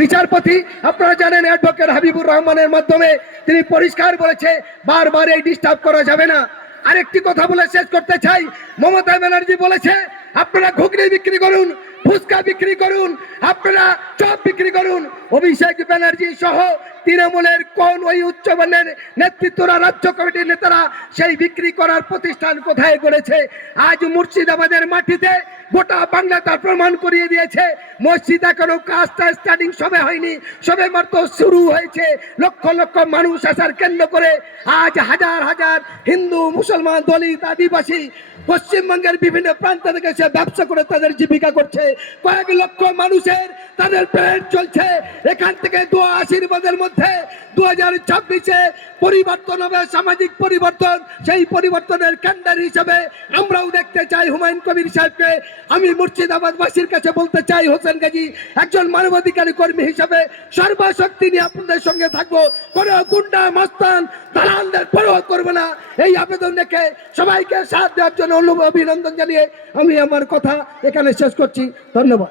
বিচারপতি আপনারা জানেন অ্যাডভোকেট হাবিবুর রহমানের মাধ্যমে তিনি পরিষ্কার বলেছে বারবার এই ডিস্টার্ব করা যাবে না। আরেকটি কথা বলে শেষ করতে চাই, মমতা ব্যানার্জি বলেছে আপনারা ঘুগনি বিক্রি করুন, ফুচকা বিক্রি করুন, আপনারা চপ বিক্রি করুন। অভিষেক ব্যানার্জি সহ তৃণমূলের কোন ওই উচ্চমানের নেতৃত্বরা, রাজ্য কমিটির নেতারা সেই বিক্রি করার প্রতিষ্ঠান কোথায় করেছে? আজ মুর্শিদাবাদের মাটিতে গোটা বাংলা তার প্রমাণ করিয়ে দিয়েছে মসজিদ এখনো কাজটা স্টার্টিং সবে হয়নি, সবে মাত্র শুরু হয়েছে। লক্ষ লক্ষ মানুষ আসার কেন্দ্র করে আজ হাজার হাজার হিন্দু, মুসলমান, দলিত, আদিবাসী পশ্চিমবঙ্গের বিভিন্ন প্রান্ত থেকে সে ব্যবসা করে তাদের জীবিকা করছে। কয়েক লক্ষ মানুষের তাদের পেট চলছে। এখান থেকে দোয়া আশীর্বাদের মধ্যে 2026-এ পরিবর্তন হবে, সামাজিক পরিবর্তন। সেই পরিবর্তনের কেন্দ্র হিসেবে আমরাও দেখতে চাই হুমায়ুন কবির সাহেবকে। আমি মুর্শিদাবাদবাসীর কাছে বলতে চাই, হোসেন গাজী একজন মানবাধিকারী কর্মী হিসেবে সর্বশক্তি নিয়ে আপনাদের সঙ্গে থাকবো। কোনো গুন্ডা, মস্তান, দালালদের পরোয়া করবো না। এই আবেদন রেখে সবাইকে সাথ দেওয়ার জন্য অভিনন্দন জানিয়ে আমি আমার কথা এখানে শেষ করছি। ধন্যবাদ।